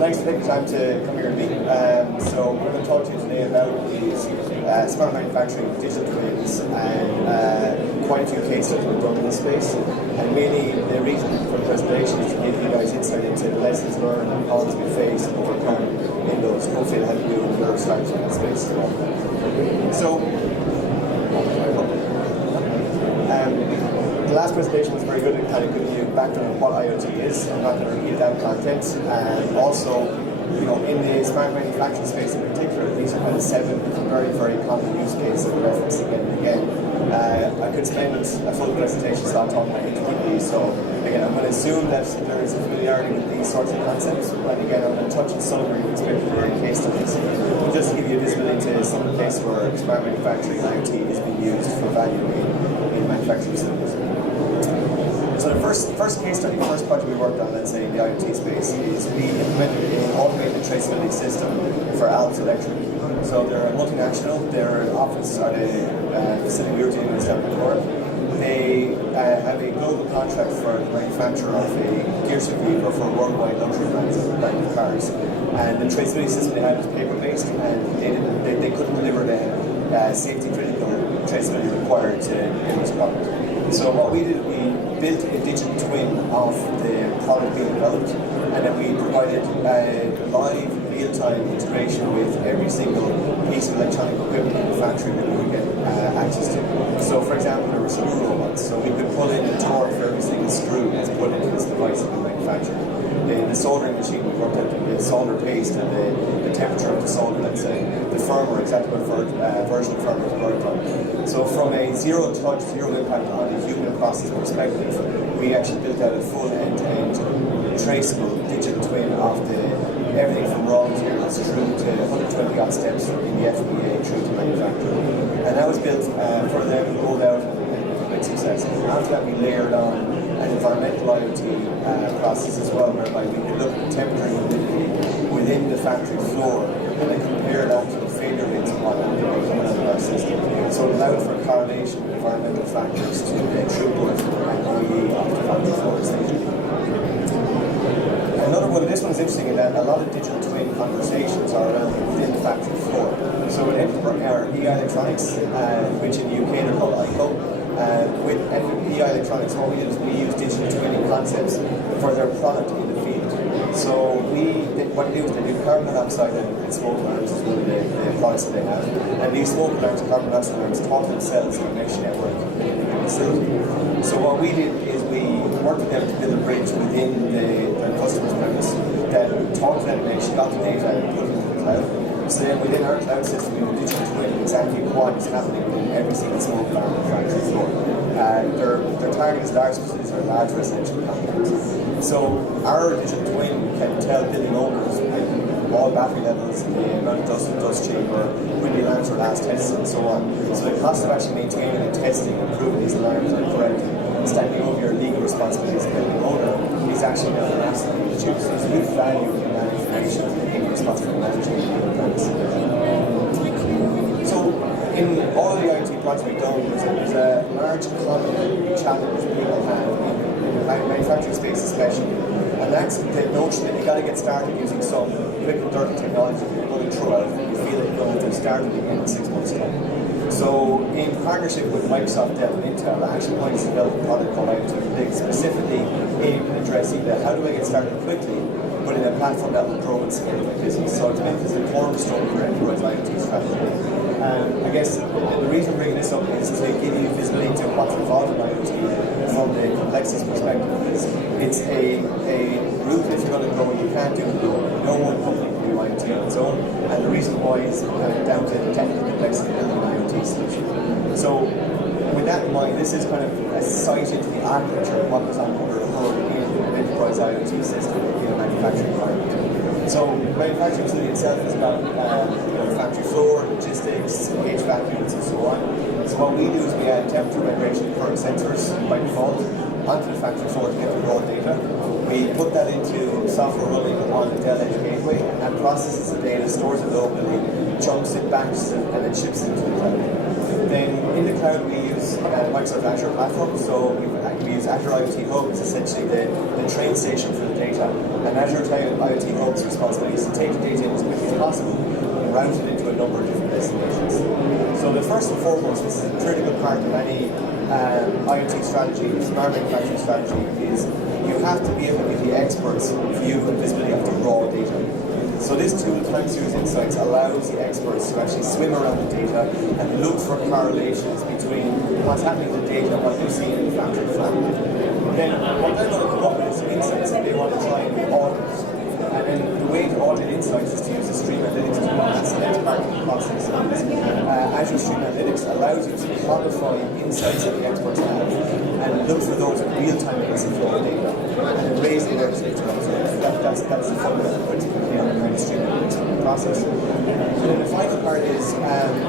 thanks for taking the time to come here and meet. So we're going to talk to you today about these smart manufacturing digital twins and quite a few case studies we've done in this space. And mainly the reason for the presentation is to give you guys insight into the lessons learned and problems we face and overcome in those. Hopefully it'll help you in your startups in that space as well. So, the last presentation was very good at kind of giving you background on what IoT is. I'm not going to repeat that content. And also, in the smart manufacturing space in particular, these are kind of 7 very, very common use cases that we reference again and again. I could spend a full presentation slot talking about each one of these. So again, I'm going to assume that there is a familiarity with these sorts of concepts. And again, I'm going to touch on some of your experience case studies. But just to give you a visibility into some of the cases where smart manufacturing IoT is being used for value in manufacturing facilities. So the first case study, first project we worked on, let's say, in the IoT space, is we implemented an automated traceability system for Alps Electric. So they're a multinational, their office are the facility we were dealing with down in Cork. They have a global contract for the manufacture of a gear shift vehicle for worldwide luxury brands of cars. And the traceability system they had was paper-based, and they couldn't deliver the safety-critical traceability required to get this product. So what we did, we built a digital twin of the product being developed, and then we provided live, real-time integration with every single piece of electronic equipment in the factory that we would get access to. So for example, there were screw robots, so we could pull in the torque for every single screw that's put into this device that we manufactured. The soldering machine, we worked out the solder paste and the temperature of the solder, let's say, the firmware, exactly what version of firmware was worked on. So from a zero touch, zero impact on the human process perspective, we actually built out a full end-to-end traceable digital twin of everything from raw materials through to 120 odd steps in the FBA through to manufacturing. And that was built for them, rolled out, and great success. After that, we layered on an environmental IoT process as well, whereby we could look at temperature and humidity within the factory floor and then compare that to the failure rates of what coming out of our system. So it allowed for correlation of environmental factors to the throughput and OEE of the factory floor essentially. Another one, this one's interesting in that a lot of digital twin conversations are around within the factory floor. So with EI Electronics, which in the UK they're called ICO, with EI Electronics, what we do is we use digital twinning concepts for their product in the field. So what they do is they do carbon monoxide and smoke alarms is one of the products that they have. And these smoke alarms and carbon monoxide alarms talk to themselves in a mesh network in the facility. So what we did is we worked with them to build a bridge within their customer's premise that talked to that mesh, got the data and put it into the cloud. So then within our cloud system, we have a digital twin exactly what is happening in every single smoke alarm on the factory floor. Their target is large facilities or large residential complexes. So our digital twin can tell building owners all battery levels, the amount of dust in the dust chamber, when the alarms were last tested and so on. So the cost of actually maintaining and testing and proving these alarms are correct, standing over your legal responsibilities as a building owner is actually now massively reduced. So there's a huge value in that information being responsible for managing the premise. So in all of the IoT projects we've done, there's a large common challenge people have in the manufacturing space especially. And that's the notion that you've got to get started using some quick and dirty technology that you're going to throw out and you feel that you're going to have started in 6 months' time. So in partnership with Microsoft, Dell, and Intel, ActionPoint has developed a product called IoT Predict, specifically aimed at addressing the how do I get started quickly, but in a platform that will grow and scale my business. So it's meant as a cornerstone for enterprise IoT strategy. I guess the reason I'm bringing this up is to give you visibility to what's involved in IoT from the complexities perspective. It's a route if you're going to grow, you can't do it alone. No one company can do IoT on its own, and the reason why is down to the technical complexity of building an IoT solution. So with that in mind, this is kind of a sight into the architecture of what goes on under the hood in an enterprise IoT system in a manufacturing environment. So manufacturing facility itself has got factory floor, logistics, HVAC units and so on. So what we do is we add temperature, vibration, current sensors by default onto the factory floor to get the raw data. We put that into software running on the Dell Edge Gateway, and that processes the data, stores it locally, chunks it, batches it, and then ships it into the cloud. Then in the cloud we use Microsoft Azure platform, so we use Azure IoT Hub. It's essentially the train station for the data. And Azure IoT Hub's responsibility is to take the data in as quickly as possible and route it into a number of different destinations. So the first and foremost, this is a critical part of any IoT strategy, smart manufacturing strategy, is you have to be able to be the experts view and visibility of the raw data. So this tool, Time Series Insights, allows the experts to actually swim around the data and look for correlations between what's happening to the data and what they're seeing in the factory floor. Then what they're going to come up with is some insights that they want to try and audit. And then the way to audit insights is to use the Stream Analytics tool. That's the next part of the process. Azure Stream Analytics allows you to quantify insights that the experts have and look for those in real-time basis of the data and then raise the awareness of That's the fundamental principle here in the Stream Analytics process. And then the final part is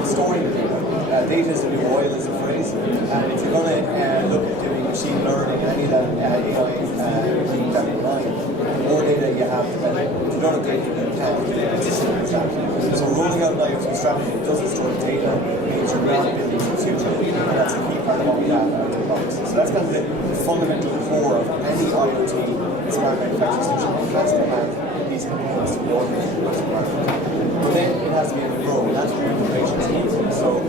storing the data. Data is the new oil, is a phrase, and if you're going to look at doing machine learning and any of that AI, keep that in mind. The more data you have, the better. If you don't have data, you can't anticipate that. So rolling out an IoT strategy that doesn't store data means you're not building for the future, and that's a key part of what we have out of the box. So that's kind of the fundamental core of any IoT smart manufacturing solution. It has to have these components to automate the environment. But then it has to be able to grow, and that's where integration is needed. So,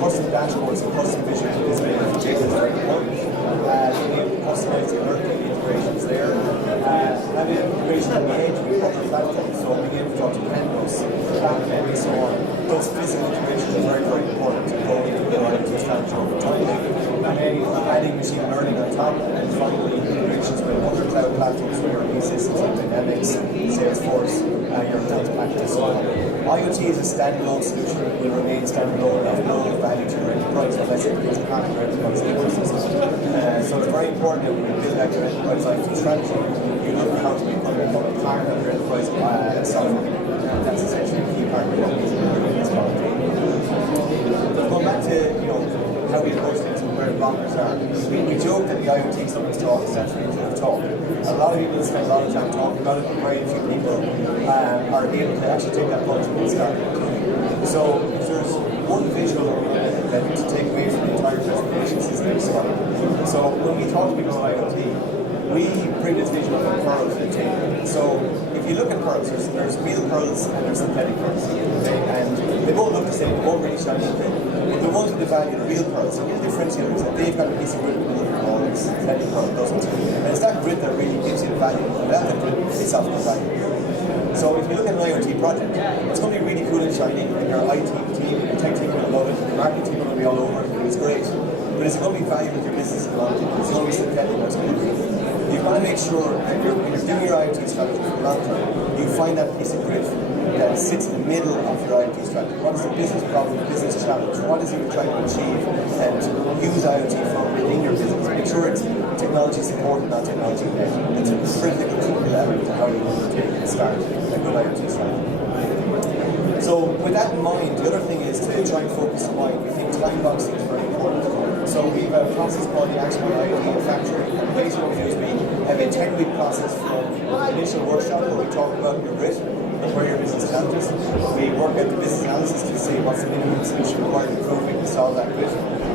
custom dashboards and custom vision is very important. Being able to customize the alert integrations there. Having integration on the edge with other platforms, so being able to talk to Canvas, Backend, and so on. Those physical integrations are very important to grow into IoT strategy over time. And then adding machine learning on top, and finally integrations with other cloud platforms for your systems like Dynamics, Salesforce, your health package, and so on. IoT is a standalone solution. It will remain standalone of no value to your enterprise unless it becomes part of your enterprise ecosystem. So it's very important that when you build out your enterprise IoT strategy, you look at how to become a part of your enterprise software. And that's essentially a key part of what we're doing in this product. Going back to how we approach things and where the blockers are. We joke that the IoT Summit's talk is essentially a talk. A lot of people spend a lot of time talking about it, but very few people are able to actually take that plunge and start it. So if there's one visual that to take away from the entire presentation, is this one. So when we talk to people about IoT, we bring this visual of pearls to the table. So if you look at pearls, there's real pearls and there's synthetic pearls. Okay? And they both look the same, they both really shiny. But the ones with the value, the real pearls, the differentiator is that they've got a piece of grit in the middle of all this synthetic pearl doesn't. And it's that grit that really gives you the value. And without the grit, it's off the value. So if you look at an IoT project, it's going to be really cool and shiny, and your IT team, your tech team will love it, the marketing team will be all over it, it's great. But is it going to be valuable to your business in the long term? Is it going to be synthetic? What's going to be? You've got to make sure that when you're doing your IoT strategy for the long term, you find that piece of grit that sits in the middle of your IoT strategy. What is the business problem, the business challenge? What is it you're trying to achieve? And use IoT from within your business. Make sure it's technology supported, not technology led. It's a critical element to how you want to take and start a good IoT strategy. So with that in mind, the other thing is to try and focus the mind. We think time boxing is very important. So we have a process called the ActionPoint IoT Factory. And basically what we do is we have a 10-week process from initial workshop where we talk about your grit and where your business challenges. We work out the business analysis to see what's the minimum solution required to improve we can solve that grit.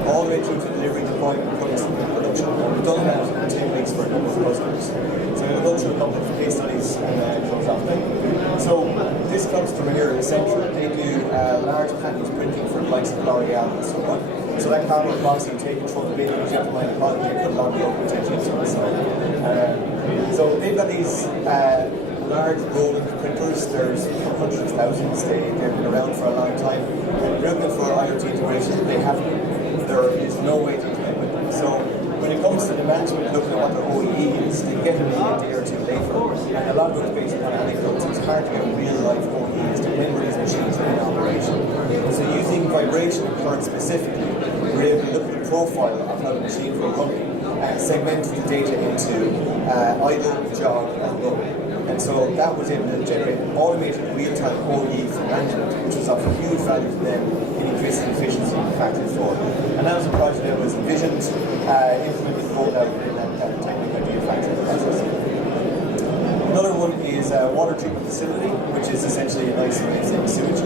All the way through to delivery, deployment, and putting something in production. We've done that in 10 weeks for a number of customers. So we'll go through a couple of case studies and close off then. So this customer here in Central, they do large package printing for the likes of L'Oreal and so on. So that cardboard box you take control of the bin, you have to find a product, you put it on the open potential to the side. So they've got these large rolling printers. There's hundreds of thousands. They've been around for a long time. And they're looking for IoT integration. They haven't. There is no way to integrate with them. So when it comes to the management looking at what their OEE is, they get it a day or two later. And a lot of it is based upon anecdotes. It's hard to get real life OEEs to when these machines are in operation. So using vibration and current specifically, we're able to look at the profile of how the machines were running and segment the data into idle, jog, and run. And so that was able to generate automated real-time OEE for management, which was of huge value to them in increasing efficiency in the factory floor. And that was a project that was envisioned, implemented, rolled out within that technical idea factory process. Another one is a water treatment facility, which is essentially an isolating sewage.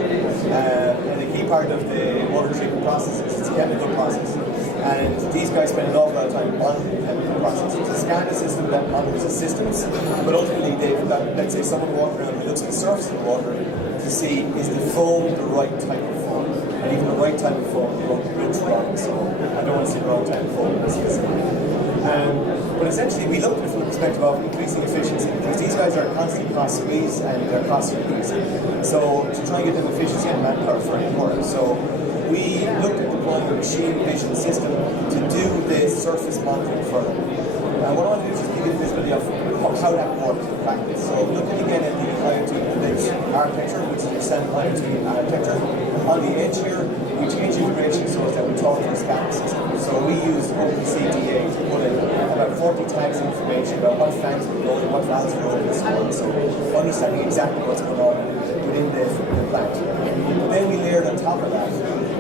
And the key part of the water treatment process is it's a chemical process. And these guys spend an awful lot of time monitoring chemical processes. It's a scanning system that monitors the systems, but ultimately they've got, let's say, someone walking around who looks at the surface of the water to see is the foam the right type of foam. And even the right type of foam looks wrong. So I don't want to say the wrong type of foam. But essentially, we look at it from the perspective of increasing efficiency, because these guys are constantly cost squeezed and their costs are increasing. So to try and get them efficiency and manpower is very important. So we looked at deploying a machine vision system to do the surface monitoring for them. And what I want to do is just give you a visibility of how that works in practice. So looking again at the IoT architecture, which is your standard IoT architecture, on the edge here, we change information source that we talk to the scanning system. So we use OpenCDA to put in about 40 tags of information about what fans are blowing, what valves are open, and so on. So understanding exactly what's going on within the plant. But then we layered on top of that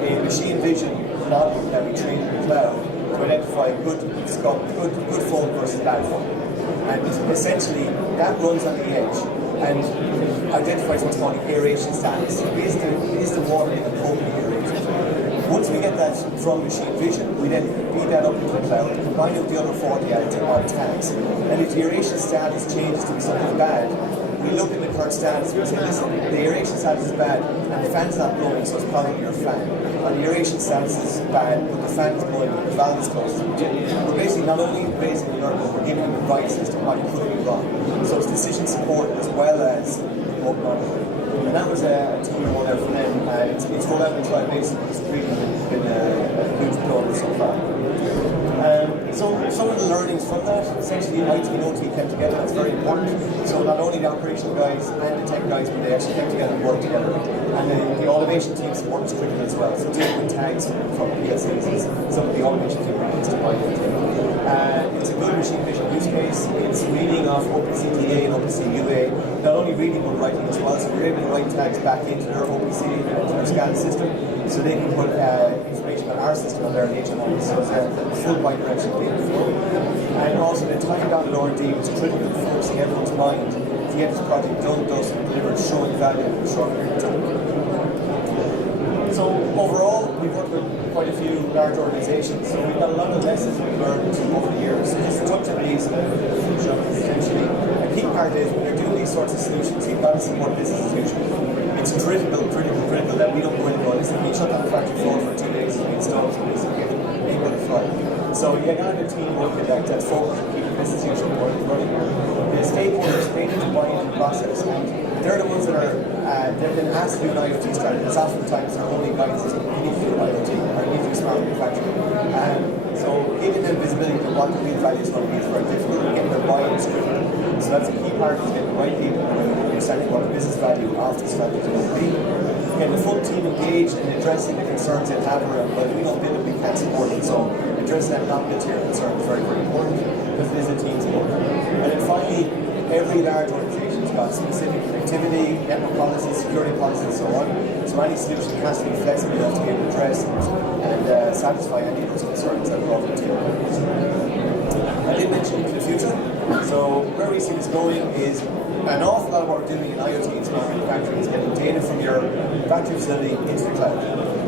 a machine vision model that we train in the cloud to identify good foam versus bad foam. And essentially, that runs on the edge and identifies what's called aeration status. Is the water in a properly aerated? Once we get that from machine vision, we then feed that up into the cloud, combine it with the other 40 odd tags. And if the aeration status changes to be something bad, we look at the current status and we say, listen, the aeration status is bad and the fan's not blowing, so it's probably your fan. And the aeration status is bad, but the fan is blowing, but the valve is closed. We're basically not only raising the alert, but we're giving them advice as to what could be wrong. So it's decision support as well as remote monitoring. And that was a team roll out for them. It's rolled out in trial basis. It's really been a huge deployment so far. So some of the learnings from that, essentially IT and OT came together, that's very important. So not only the operational guys and the tech guys, but they actually came together and worked together. And then the automation team support was critical as well. So dealing with tags from PLCs is some of the automation team needs to buy into. It's a good machine vision use case. It's reading off OpenCTA and OpenCUA, not only reading but writing as well. So we're able to write tags back into their OpenC and into their scan system, so they can put information on our system on their HMI. So it's a full bi-directional data flow. And also the time down at R&D was critical to focusing everyone's mind to get this project done, dosed and delivered, showing value in a short period of time. So overall, we've worked with quite a few large organizations, so we've got a lot of lessons we've learned over the years. So just to touch on these, essentially, a key part is when you're doing these sorts of solutions, you've got to support business as usual. It's critical that we don't go in and go, listen, we shut down the factory floor for 2 days and we install some basic kit, ain't going to fly. So you got a team working that's focused on keeping business as usual running here. The stakeholders, they need to buy into the process, and they're the ones that are, they've been asked to do an IoT strategy. It's oftentimes their only guidance is, you need to do IoT, or you need to do smart manufacturing. So giving them visibility to what the real value is going to be is very difficult, and getting their buy-in is critical. So that's a key part, is getting the right people understanding what the business value of the strategy is going to be. Getting the full team engaged in addressing the concerns they have around, well, if we don't build it, we can't support it. So addressing that non-military concern is very, very important, because it is a team sport. And then finally, every large organization has got specific connectivity, network policies, security policies, and so on. So any solution has to be flexible enough to be able to address and satisfy any of those concerns that are often taken. I did mention into the future. So where we see this going is an awful lot of what we're doing in IoT and smart manufacturing is getting data from your factory facility into the cloud.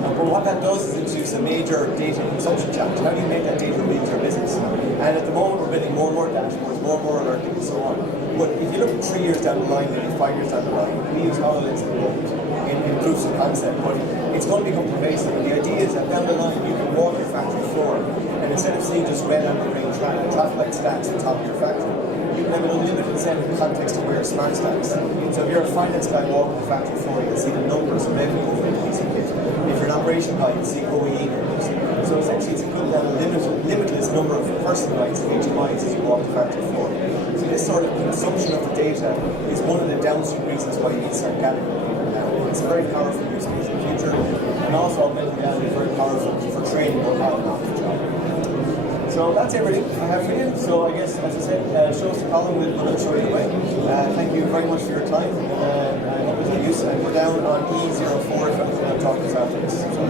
But what that does is introduce a major data consumption challenge. How do you make that data real to your business? And at the moment, we're building more and more dashboards, more and more alerting, and so on. But if you look at 3 years down the line, maybe 5 years down the line, we use HoloLens at the moment in proofs of concept, but it's going to become pervasive. And the idea is that down the line, you can walk your factory floor, and instead of seeing just red and green traffic light stacks on top of your factory, you can have an unlimited set of context-aware smart stacks. So if you're a finance guy walking the factory floor, you can see the numbers of revenue over a piece of kit. If you're an operation guy, you can see OEE numbers. So essentially, it's a good limitless number of personalized HMIs as you walk the factory floor. So this sort of consumption of the data is one of the downstream reasons why you need to start gathering people now. It's a very powerful use case in the future, and also augmented reality is very powerful for training both on and off the job. So that's everything I have for you. So I guess, as I said, show us the column, we'll show you the way. Thank you very much for your time. I hope it was of use. And we're down on E04 if I'm talking about this. So